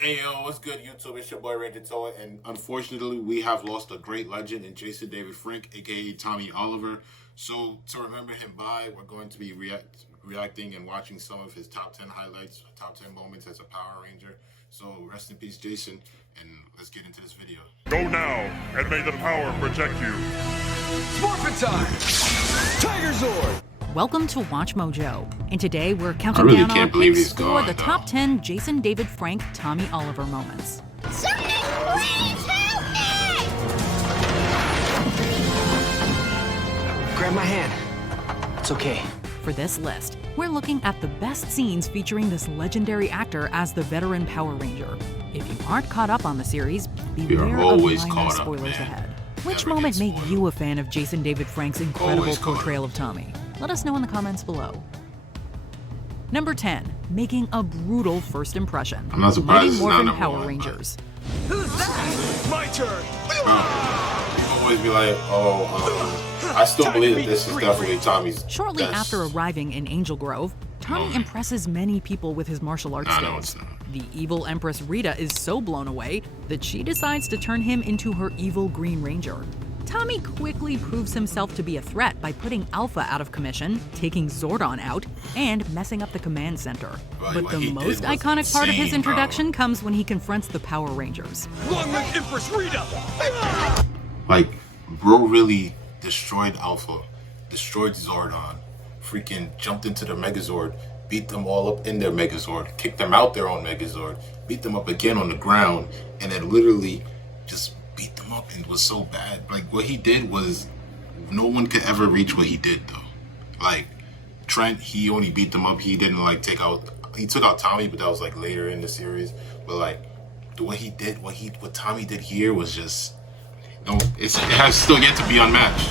Hey yo, what's good YouTube? It's your boy Red Zeo, and unfortunately we have lost a great legend in Jason David Frank, aka Tommy Oliver. So to remember him by, we're going to be reacting and watching some of his top 10 highlights, top 10 moments as a Power Ranger. So rest in peace Jason, and let's get into this video. Go now, and may the power protect you. Morphin' time! Tiger Zord! Welcome to Watch Mojo, and today we're counting really down our can't believe picks he's for gone, the though. top 10 Jason David Frank Tommy Oliver moments. Somebody please help me! Grab my hand. It's okay. For this list, we're looking at the best scenes featuring this legendary actor as the veteran Power Ranger. If you aren't caught up on the series, beware of always minor caught up, spoilers man. ahead. Which Never moment get made spoiled. you a fan of Jason David Frank's incredible Always caught up. portrayal of Tommy? Let us know in the comments below. Number 10, making a brutal first impression. I'm not surprised Mighty it's not Morphin number Power one, but- Rangers. Who's that? My turn! You always be like, I still believe that this is definitely Tommy's Shortly best. after arriving in Angel Grove, Tommy impresses many people with his martial arts I know skills. it's not. The evil Empress Rita is so blown away that she decides to turn him into her evil Green Ranger. Tommy quickly proves himself to be a threat by putting Alpha out of commission, taking Zordon out, and messing up the command center. Right, But what the he did most was iconic part of his insane, bro. introduction comes when he confronts the Power Rangers. Long live Empress Rita! Like, bro really destroyed Alpha, destroyed Zordon, freaking jumped into the Megazord, beat them all up in their Megazord, kicked them out their own Megazord, beat them up again on the ground, and then literally just beat them up, and was so bad. Like, what he did was, no one could ever reach what he did, though. Like, Trent, he only beat them up. He didn't, like, he took out Tommy, but that was, like, later in the series. But, like, what he did, what Tommy did here was just, it has still yet to be unmatched.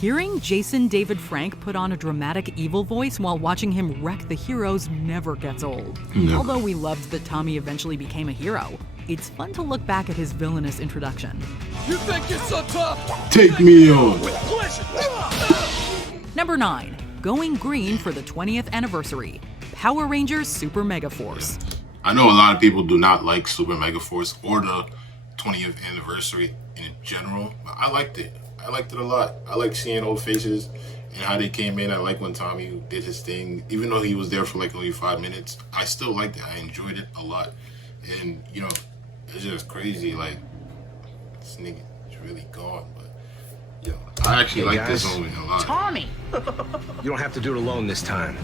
Hearing Jason David Frank put on a dramatic evil voice while watching him wreck the heroes never gets old. Never. Although we loved that Tommy eventually became a hero, it's fun to look back at his villainous introduction. You think you're so tough? Take me on. With pleasure! Number 9, going green for the 20th anniversary. Power Rangers Super Megaforce. I know a lot of people do not like Super Megaforce or the 20th anniversary in general, but I liked it. I liked it a lot. I like seeing old faces and how they came in. I like when Tommy did his thing. Even though he was there for like only 5 minutes, I still liked it. I enjoyed it a lot. And, you know, it's just crazy. Like, this nigga is really gone. But, yo, I actually Hey, like this guys. moment a lot. Tommy! You don't have to do it alone this time.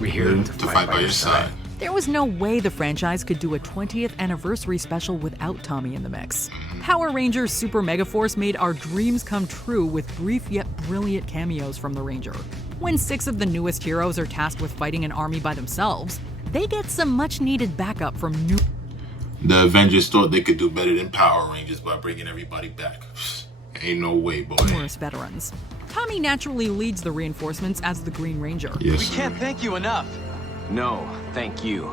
We're here Live to fight by your side. There was no way the franchise could do a 20th anniversary special without Tommy in the mix. Power Rangers Super Megaforce made our dreams come true with brief yet brilliant cameos from the Ranger. When 6 of the newest heroes are tasked with fighting an army by themselves, they get some much-needed backup from new The Avengers thought they could do better than Power Rangers by bringing everybody back. Ain't no way, boy. numerous veterans. Tommy naturally leads the reinforcements as the Green Ranger. Yes, We can't thank you enough. No, thank you.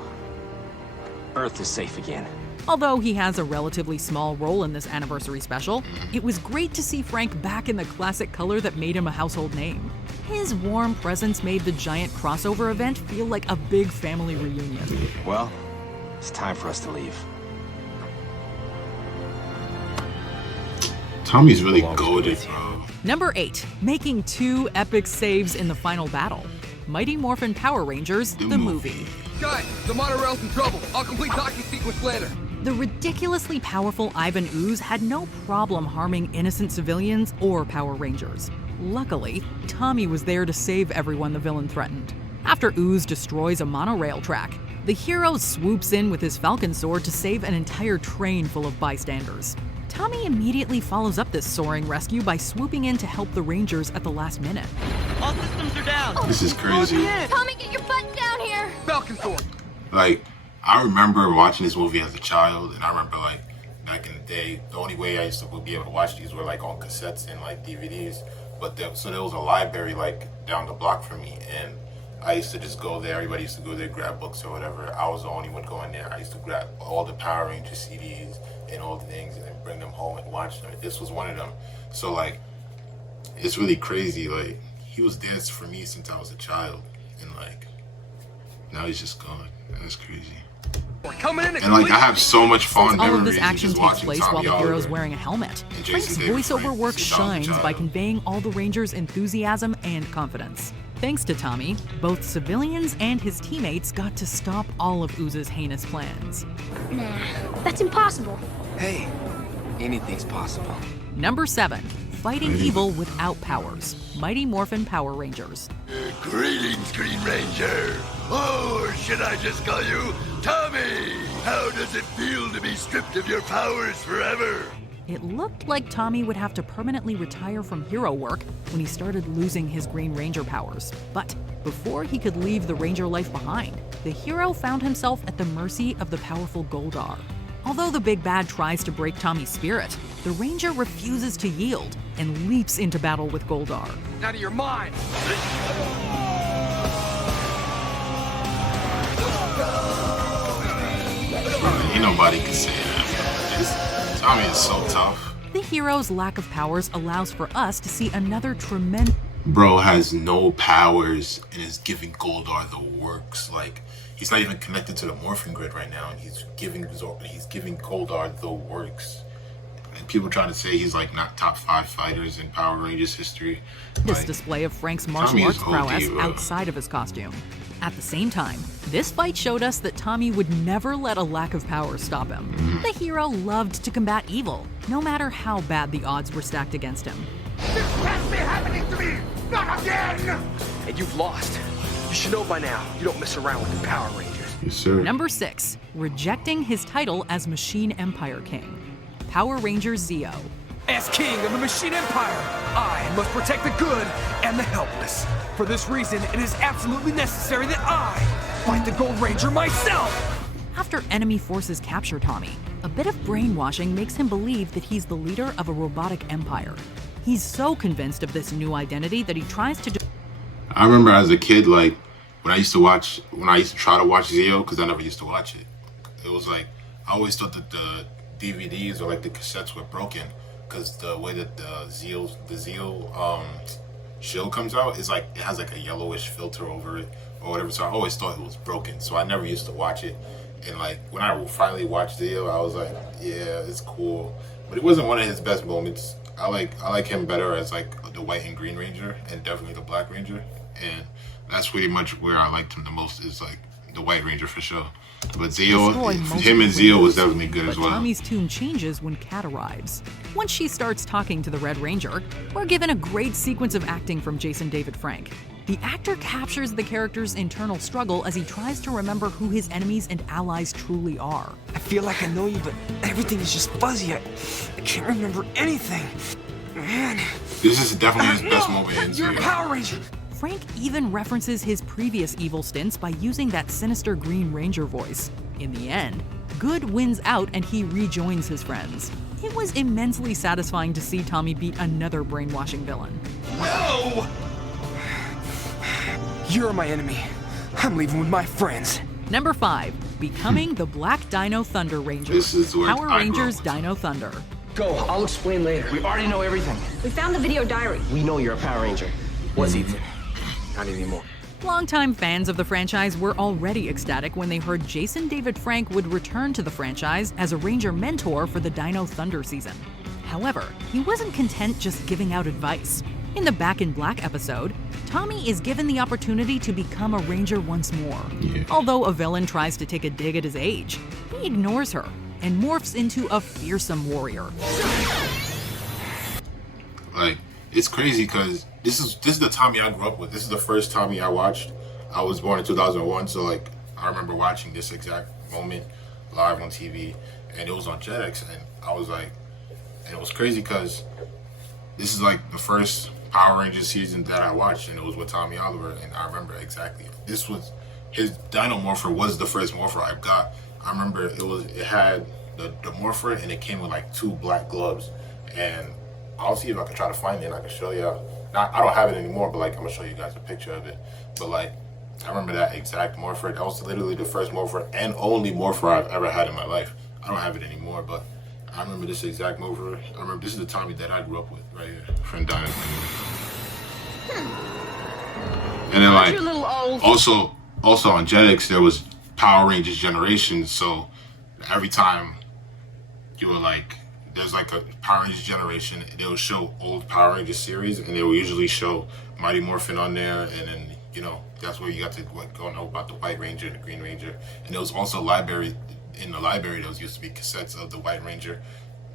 Earth is safe again. Although he has a relatively small role in this anniversary special, it was great to see Frank back in the classic color that made him a household name. His warm presence made the giant crossover event feel like a big family reunion. Well, it's time for us to leave. Tommy's really Belongs to goated, us. bro. Number 8, making 2 epic saves in the final battle. Mighty Morphin Power Rangers, the movie. Guys, the monorail's in trouble. I'll complete docking sequence later. The ridiculously powerful Ivan Ooze had no problem harming innocent civilians or Power Rangers. Luckily, Tommy was there to save everyone the villain threatened. After Ooze destroys a monorail track, the hero swoops in with his Falcon sword to save an entire train full of bystanders. Tommy immediately follows up this soaring rescue by swooping in to help the Rangers at the last minute. All systems are down. This is crazy. Tommy, get your butt down here! Falcon sword. Like, I remember watching this movie as a child, and I remember, like, back in the day, the only way I used to be able to watch these were, like, on cassettes and, like, DVDs. But so there was a library, like, down the block from me, and I used to just go there. Everybody used to go there, grab books or whatever. I was the only one going there. I used to grab all the Power Ranger CDs and all the things and then bring them home and watch them. This was one of them. So, like, it's really crazy. Like, he was there for me since I was a child, and, like, now he's just gone. That's crazy. We're coming in And like I have so much fond All of memories this action just takes watching place while Tommy the hero's Oliver wearing a helmet. and Frank's Jason David voiceover Frank work as a Tommy shines by child. conveying all the Rangers' enthusiasm and confidence. Thanks to Tommy, both civilians and his teammates got to stop all of Ooze's heinous plans. Nah, that's impossible. Hey, anything's possible. Number 7. Fighting evil without powers. Mighty Morphin Power Rangers. Greetings, Green Ranger. Or should I just call you Tommy? How does it feel to be stripped of your powers forever? It looked like Tommy would have to permanently retire from hero work when he started losing his Green Ranger powers. But before he could leave the Ranger life behind, the hero found himself at the mercy of the powerful Goldar. Although the big bad tries to break Tommy's spirit, the Ranger refuses to yield and leaps into battle with Goldar. out of your mind. Ain't nobody can say that. Tommy is so tough. The hero's lack of powers allows for us to see another tremendous Bro has no powers and is giving Goldar the works. Like he's not even connected to the morphing grid right now, and he's giving Goldar the works. And people trying to say he's like not top 5 fighters in Power Rangers history. Like, display of Frank's martial Tommy is arts prowess OD, bro. outside of his costume. At the same time, this fight showed us that Tommy would never let a lack of power stop him. The hero loved to combat evil, no matter how bad the odds were stacked against him. This can't be happening to me! Not again! And you've lost. You should know by now, you don't mess around with the Power Rangers. yes, sir. Number 6, rejecting his title as Machine Empire King. Power Rangers Zeo. As king of the Machine Empire, I must protect the good and the helpless. For this reason, it is absolutely necessary that I fight the Gold Ranger myself! After enemy forces capture Tommy, a bit of brainwashing makes him believe that he's the leader of a robotic empire. He's so convinced of this new identity that he tries to I remember as a kid, like when I used to try to watch Zeo, because I never used to watch it. It was like I always thought that the DVDs or like the cassettes were broken, because the way that the Zeo show comes out is like it has like a yellowish filter over it or whatever. So I always thought it was broken. So I never used to watch it. And like when I finally watched Zeo, I was like, yeah, it's cool, but it wasn't one of his best moments. I like him better as like the White and Green Ranger, and definitely the Black Ranger. And that's pretty much where I liked him the most, is like the White Ranger for sure. But Zeo, destroy most him and of the Zeo was Rangers. definitely good But as well. Tommy's tune changes when Kat arrives. Once she starts talking to the Red Ranger, we're given a great sequence of acting from Jason David Frank. The actor captures the character's internal struggle as he tries to remember who his enemies and allies truly are. I feel like I know you, but everything is just fuzzy. I can't remember anything. Man. This is definitely his best moment in You're a Zeo. Power Ranger! Frank even references his previous evil stints by using that sinister Green Ranger voice. In the end, good wins out and he rejoins his friends. It was immensely satisfying to see Tommy beat another brainwashing villain. No! You're my enemy. I'm leaving with my friends. Number 5, becoming the Black Dino Thunder Ranger. This is where Power I grew Rangers up. Dino Thunder. Go, I'll explain later. We already know everything. We found the video diary. We know you're a Power Ranger. Was even. Not anymore. Longtime fans of the franchise were already ecstatic when they heard Jason David Frank would return to the franchise as a Ranger mentor for the Dino Thunder season. However, he wasn't content just giving out advice. In the Back in Black episode, Tommy is given the opportunity to become a Ranger once more. Yeah. Although a villain tries to take a dig at his age, he ignores her and morphs into a fearsome warrior. Like it's crazy because this is the Tommy I grew up with. This is the first Tommy I watched. I was born in 2001, so like I remember watching this exact moment live on TV, and it was on Jetix, and I was like, and it was crazy because this is like the first Power Rangers season that I watched, and it was with Tommy Oliver, and I remember exactly. This was his Dino Morpher was the first Morpher I got. I remember it had the Morpher, and it came with like 2 black gloves, and I'll see if I can try to find it and I can show y'all. I don't have it anymore, but like I'm gonna show you guys a picture of it. But like I remember that exact Morpher. That was literally the first Morpher and only Morpher I've ever had in my life. I don't have it anymore, but I remember this exact Morpher. I remember this is the Tommy that I grew up with right here from Dino Thunder. And then like You're a little old. also on Jetix there was Power Rangers generation. So every time you were like, there's like a Power Rangers generation, they will show old Power Rangers series, and they will usually show Mighty Morphin on there, and then, you know, that's where you got to go know about the White Ranger and the Green Ranger. And there was also library, in the library there was used to be cassettes of the White Ranger,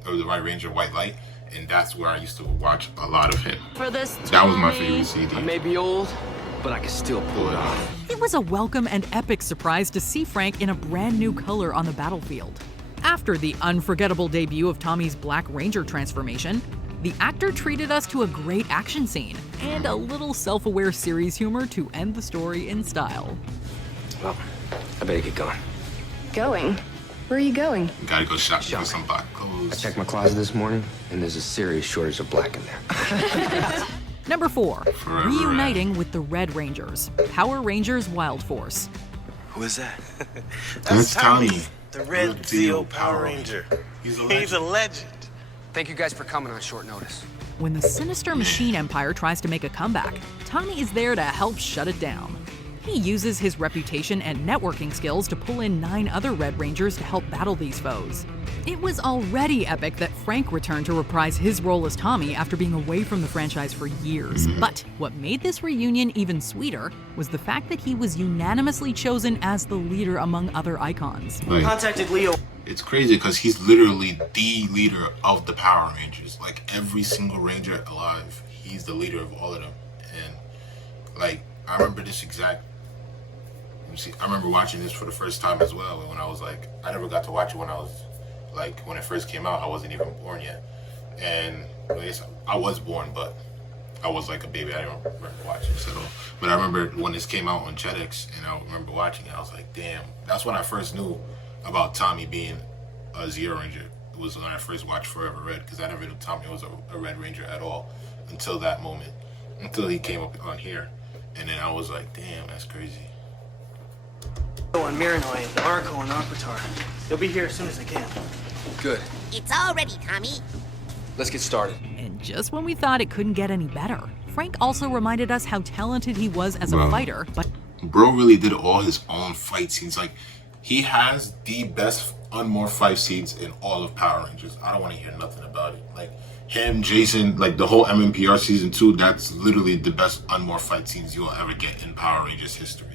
or the White Ranger White Light, and that's where I used to watch a lot of him. That was my favorite CD. I may be old, but I can still pull it off. It was a welcome and epic surprise to see Frank in a brand new color on the battlefield. After the unforgettable debut of Tommy's Black Ranger transformation, the actor treated us to a great action scene and a little self-aware series humor to end the story in style. Well, I better get going. Going? Where are you going? Gotta go shopping for some black clothes. I checked my closet this morning, and there's a serious shortage of black in there. Number 4, Forever reuniting with the Red Rangers, Power Rangers Wild Force. Who is that? That's Tommy. The Red Zeo Power Ranger. He's a legend. Thank you guys for coming on short notice. When the sinister machine empire tries to make a comeback, Tommy is there to help shut it down. He uses his reputation and networking skills to pull in 9 other Red Rangers to help battle these foes. It was already epic that Frank returned to reprise his role as Tommy after being away from the franchise for years. But what made this reunion even sweeter was the fact that he was unanimously chosen as the leader among other icons. Contacted Leo. It's crazy because he's literally the leader of the Power Rangers. Like, every single Ranger alive, he's the leader of all of them. And, like, I remember this exact... I remember watching this for the first time as well. When I was like, I never got to watch it when I was like, when it first came out. I wasn't even born yet. And I was born, but I was like a baby. I don't remember watching this at all. But I remember when this came out on Jetix, and I remember watching it. I was like, damn. That's when I first knew about Tommy being a Zeo Ranger. It was when I first watched Forever Red, because I never knew Tommy was a Red Ranger at all until that moment, until he came up on here. And then I was like, damn, that's crazy. On Miranoi, Arco, and Aquatar. They'll be here as soon as they can. Good. It's all ready, Tommy. Let's get started. And just when we thought it couldn't get any better, Frank also reminded us how talented he was as a fighter, but... Bro really did all his own fight scenes. Like, he has the best unmorphed fight scenes in all of Power Rangers. I don't want to hear nothing about it. Like, him, Jason, like the whole Mmpr Season 2, that's literally the best unmorphed fight scenes you'll ever get in Power Rangers history.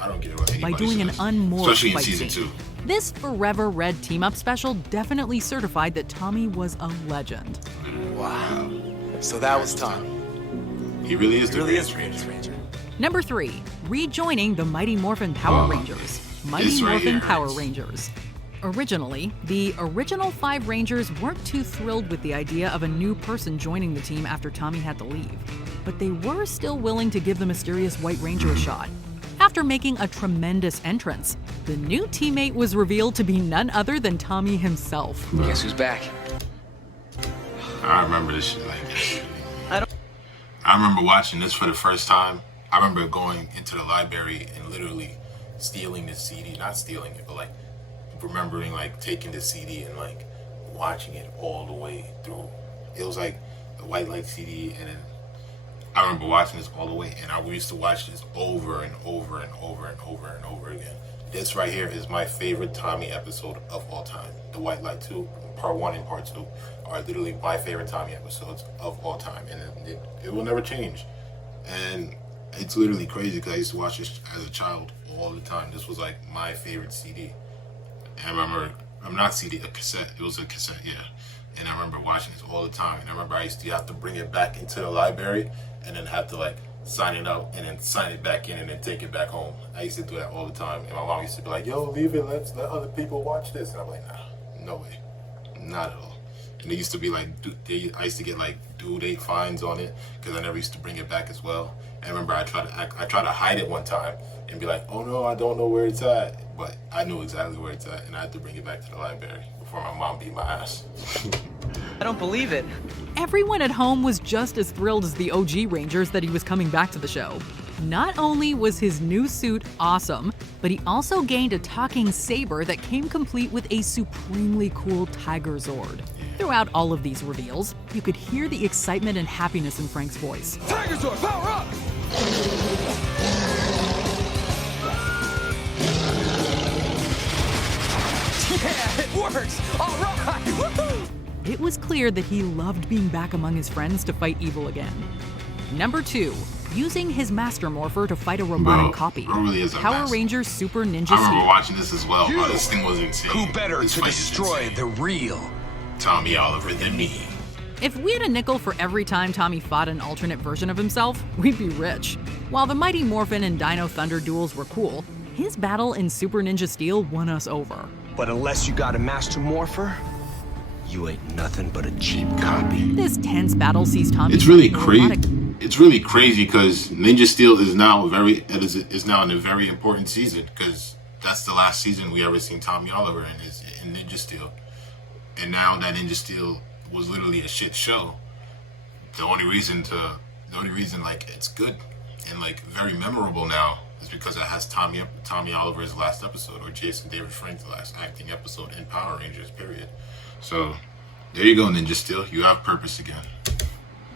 I don't care what anybody by doing says. an unmorphed especially in fight Season scene. 2. This Forever Red team-up special definitely certified that Tommy was a legend. Wow. So that was Tommy. He really is the Ranger. Number 3, rejoining the Mighty Morphin Power Rangers. Mighty Morphin Power Rangers. Originally, the original 5 Rangers weren't too thrilled with the idea of a new person joining the team after Tommy had to leave, but they were still willing to give the mysterious White Ranger a shot. After making a tremendous entrance, the new teammate was revealed to be none other than Tommy himself. Guess who's back? I remember this shit like this. I remember watching this for the first time. I remember going into the library and literally stealing this CD. Not stealing it, but like remembering like taking the CD and like watching it all the way through. It was like the White Light CD, and then I remember watching this all the way, and we used to watch this over and over and over and over and over again. This right here is my favorite Tommy episode of all time. The White Light 2, Part 1 and Part 2 are literally my favorite Tommy episodes of all time, and it will never change. And it's literally crazy because I used to watch this as a child all the time. This was like my favorite CD. And I remember, I'm not CD, a cassette. It was a cassette, yeah. And I remember watching this all the time. And I remember I used to have to bring it back into the library and then have to like sign it out and then sign it back in and then take it back home. I used to do that all the time. And my mom used to be like, yo, leave it, let other people watch this. And I'm like, nah, no way, not at all. And they used to be like, I used to get like due date fines on it because I never used to bring it back as well. And I remember I tried to hide it one time and be like, oh no, I don't know where it's at. But I knew exactly where it's at, and I had to bring it back to the library before my mom beat my ass. I don't believe it. Everyone at home was just as thrilled as the OG Rangers that he was coming back to the show. Not only was his new suit awesome, but he also gained a talking saber that came complete with a supremely cool Tiger Zord. Throughout all of these reveals, you could hear the excitement and happiness in Frank's voice. Tiger Zord, power up! works! All right! Woohoo! It was clear that he loved being back among his friends to fight evil again. Number 2. Using his Master Morpher to fight a robotic copy. Really is a Power master. Rangers Super Ninja I remember Steel. watching this as well. Bro, this thing was insane. Who better This to fight is destroy insane. the real Tommy Oliver than me. If we had a nickel for every time Tommy fought an alternate version of himself, we'd be rich. While the Mighty Morphin and Dino Thunder duels were cool, his battle in Super Ninja Steel won us over. But unless you got a Master Morpher, you ain't nothing but a cheap Copy. This tense battle sees Tommy It's really fighting a robotic. crazy. It's really crazy because Ninja Steel is now is now in a very important season because that's the last season we ever seen Tommy Oliver in Ninja Steel, and now that Ninja Steel was literally a shit show. The only reason like it's good and like very memorable now is because it has Tommy Oliver's last episode or Jason David Frank's last acting episode in Power Rangers. Period. So there you go, Ninja Steel. You have purpose again.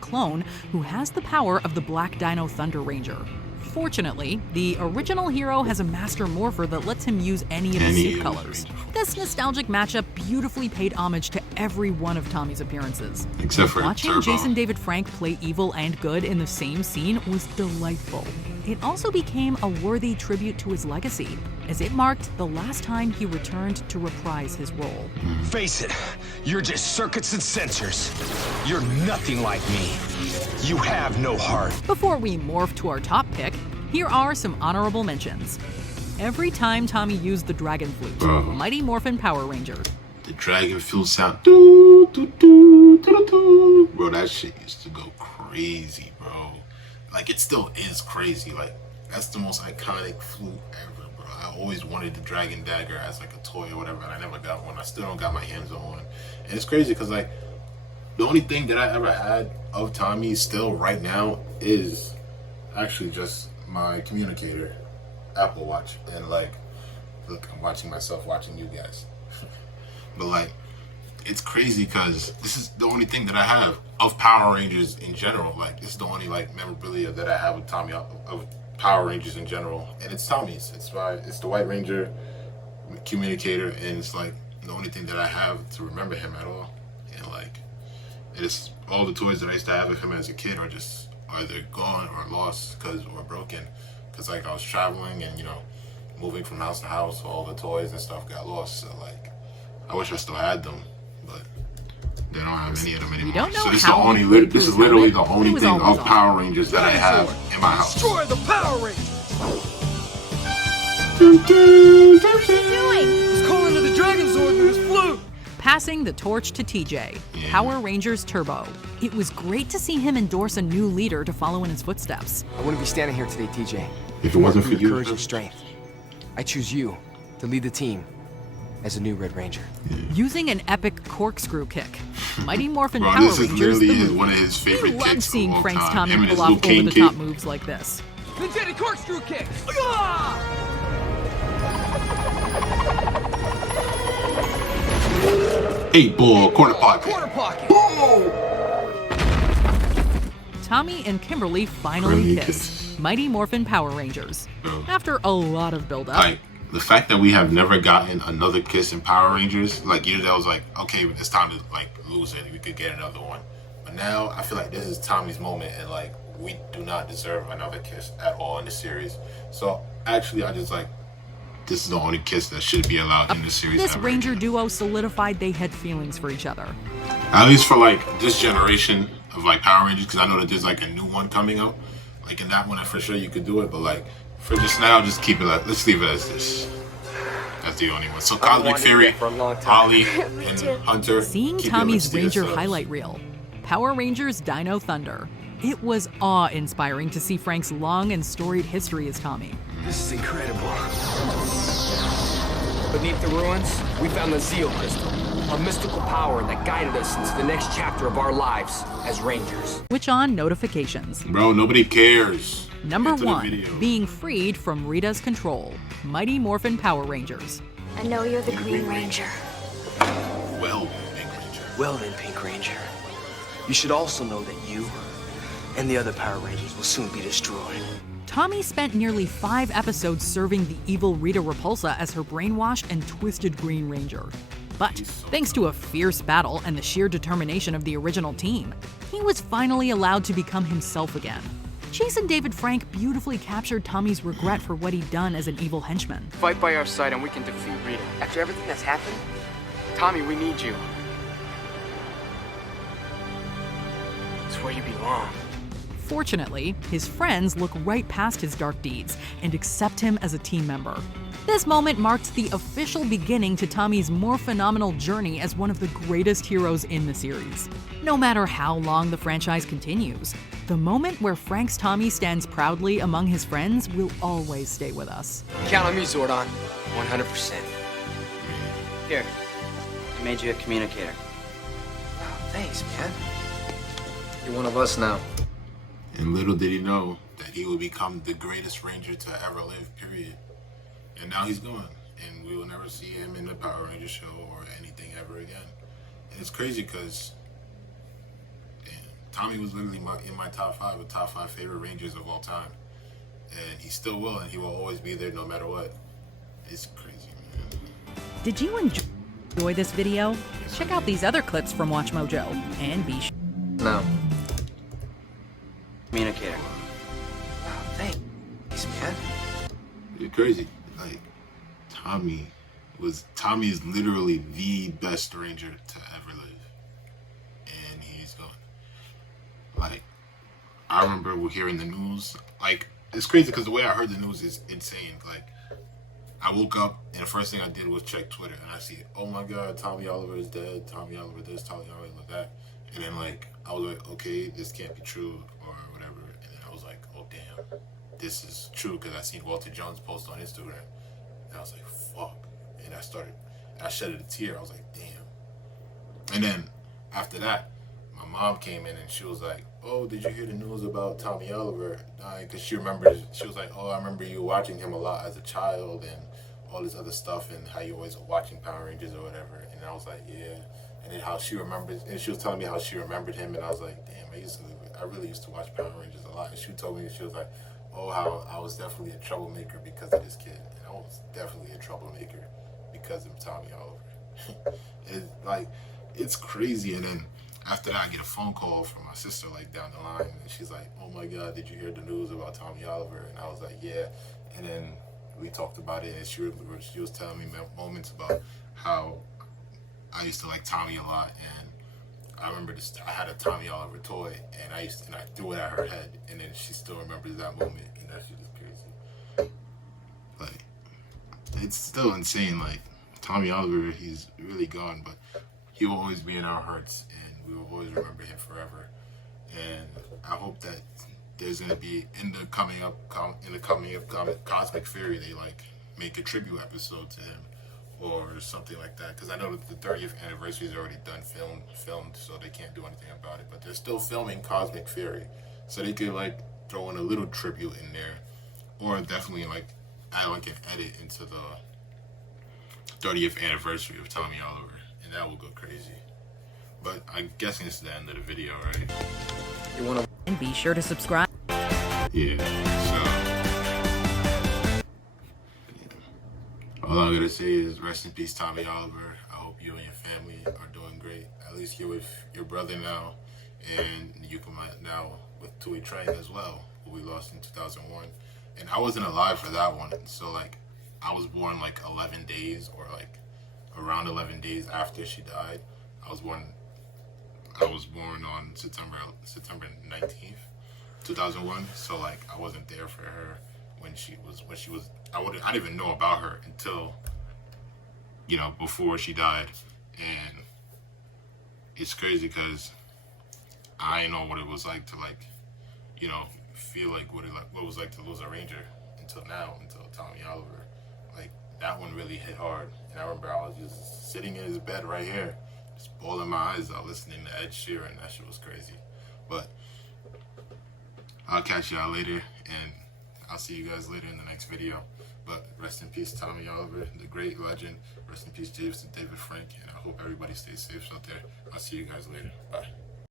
Clone who has the power of the Black Dino Thunder Ranger. Fortunately, the original hero has a Master Morpher that lets him use any of his suit colors. This nostalgic matchup beautifully paid homage to every one of Tommy's appearances. Except for Watching Turbo. Jason David Frank play evil and good in the same scene was delightful. It also became a worthy tribute to his legacy, as it marked the last time he returned to reprise his role. Face it, you're just circuits and sensors. You're nothing like me. You have no heart. Before we morph to our top pick, here are some honorable mentions. Every time Tommy used the Dragon Flute, Mighty Morphin Power Ranger. The Dragon Flute sound. Doo, doo, doo, doo, doo. Bro, that shit used to go crazy, bro. Like, it still is crazy. Like, that's the most iconic flute ever, bro. I always wanted the Dragon Dagger as, like, a toy or whatever, and I never got one. I still don't got my hands on one. And it's crazy because, like, the only thing that I ever had of Tommy still right now is actually just my communicator, Apple Watch. And, like, look, I'm watching myself watching you guys. But, like, it's crazy because this is the only thing that I have of Power Rangers in general. Like, this is the only, like, memorabilia that I have with Tommy, of Power Rangers in general. And it's Tommy's. It's the White Ranger communicator, and it's, like, the only thing that I have to remember him at all. And, like, it's all the toys that I used to have of him as a kid are just either gone or lost or broken. Because, like, I was traveling and, you know, moving from house to house, all the toys and stuff got lost. So, like, I wish I still had them, but they don't have any of them anymore. don't know So this how he played this through is literally the his helmet. only He was thing always of on. Power Rangers that I have in my house. Destroy the Power Rangers! What's he doing? He's calling to the Dragon Zord with his flute! Passing the torch to TJ, Power Rangers Turbo. It was great to see him endorse a new leader to follow in his footsteps. I wouldn't be standing here today, TJ. If it wasn't for your you, courage and strength, I choose you to lead the team as a new Red Ranger. Using an epic corkscrew kick, Mighty Morphin bro, Power this is Rangers literally the movie. one of his favorite We kicks loved of seeing all Frank's time. Tommy Him and his pull off Luke Cage over-the-top kick. moves like this. Ninja corkscrew kick! Ah! Hey, ball, corner pocket. Corner pocket! Tommy and Kimberly finally Finally kiss. kiss. Mighty Morphin Power Rangers. Bro. After a lot of build-up. Like, the fact that we have never gotten another kiss in Power Rangers, like, either that was like, okay, it's time to, like, lose it. We could get another one. But now, I feel like this is Tommy's moment, and, like, we do not deserve another kiss at all in the series. So, actually, I just, like, this is the only kiss that should be allowed in the series This ever. Ranger duo solidified they had feelings for each other. At least for, like, this generation of, like, Power Rangers, because I know that there's, like, a new one coming out. Like, in that one, for sure you could do it, but, like, for just now, just keep it, like, let's leave it as this. That's the only one. So, Cosmic Fury, Holly, and Hunter. Seeing keep Tommy's your lists to Ranger yourselves. highlight reel, Power Rangers Dino Thunder. It was awe-inspiring to see Frank's long and storied history as Tommy. This is incredible. Beneath the ruins, we found the Zeo Crystal, a mystical power that guided us into the next chapter of our lives as Rangers. Switch on notifications. Bro, nobody cares. Number Get to the 1, video. being freed from Rita's control. Mighty Morphin Power Rangers. I know you're the Green Ranger. Well, Pink Ranger. Well then, Pink Ranger, you should also know that you and the other Power Rangers will soon be destroyed. Tommy spent nearly 5 episodes serving the evil Rita Repulsa as her brainwashed and twisted Green Ranger. But thanks to a fierce battle and the sheer determination of the original team, he was finally allowed to become himself again. Chase and David Frank beautifully captured Tommy's regret for what he'd done as an evil henchman. Fight by our side and we can defeat Rita. After everything that's happened, Tommy, we need you. It's where you belong. Fortunately, his friends look right past his dark deeds and accept him as a team member. This moment marked the official beginning to Tommy's more phenomenal journey as one of the greatest heroes in the series. No matter how long the franchise continues, the moment where Frank's Tommy stands proudly among his friends will always stay with us. Count on me, Zordon. 100%. Here, I made you a communicator. Oh, thanks, man. You're one of us now. And little did he know that he would become the greatest Ranger to ever live, period. And now he's gone, and we will never see him in the Power Rangers show or anything ever again. And it's crazy because Tommy was literally in my top 5 favorite Rangers of all time. And he still will, and he will always be there no matter what. It's crazy, man. Did you enjoy this video? Check out these other clips from Watch Mojo, and be sure. No. Communicator. Oh, thanks, man. It's crazy. Like, Tommy is literally the best Ranger to ever live. And he's gone. Like, I remember hearing the news. Like, it's crazy because the way I heard the news is insane. Like, I woke up and the first thing I did was check Twitter and I see, oh my God, Tommy Oliver is dead. Tommy Oliver this, Tommy Oliver that. And then, like, I was like, okay, this can't be true or whatever. And then I was like, oh damn, this is true, because I seen Walter Jones post on Instagram. And I was like, fuck. And I shedded a tear. I was like, damn. And then after that, my mom came in and she was like, oh, did you hear the news about Tommy Oliver? Because she was like, oh, I remember you watching him a lot as a child and all this other stuff and how you always watching Power Rangers or whatever. And I was like, yeah. And then how she remembers, and she was telling me how she remembered him, and I was like, damn, I really used to watch Power Rangers a lot. And she told me, she was like, oh, how I was definitely a troublemaker because of this kid. And I was definitely a troublemaker because of Tommy Oliver. It's crazy. And then after that, I get a phone call from my sister, like, down the line, and she's like, oh my God, did you hear the news about Tommy Oliver? And I was like, yeah. And then we talked about it, and she was telling me moments about how I used to like Tommy a lot, and I remember I had a Tommy Oliver toy, and I threw it at her head, and then she still remembers that moment, and that shit is crazy. Like, it's still insane. Like, Tommy Oliver, he's really gone, but he will always be in our hearts, and we will always remember him forever. And I hope that there's gonna be in the coming up Cosmic Fury, they like make a tribute episode to him or something like that, because I know that the 30th anniversary is already done filmed, so they can't do anything about it, but they're still filming Cosmic Fury, so they could like throw in a little tribute in there, or definitely like add like an edit into the 30th anniversary of Tommy Oliver, and that will go crazy. But I'm guessing this is the end of the video, right? And be sure to subscribe. Yeah, so all I'm gonna say is rest in peace, Tommy Oliver. I hope you and your family are doing great. At least you're with your brother now, and you can now with Tui Train as well, who we lost in 2001. And I wasn't alive for that one, so like I was born like 11 days or like around 11 days after she died. I was born on September 19th, 2001. So like I wasn't there for her when she was I didn't even know about her until, you know, before she died. And it's crazy because I didn't know what it was like to, like, you know, feel like what it was like to lose a Ranger until Tommy Oliver. Like, that one really hit hard. And I remember I was just sitting in his bed right here, just bawling my eyes out, listening to Ed Sheeran. That shit was crazy. But I'll catch y'all later, and I'll see you guys later in the next video. But rest in peace, Tommy Oliver, the great legend. Rest in peace, David Frank, and I hope everybody stays safe out there. I'll see you guys later. Bye.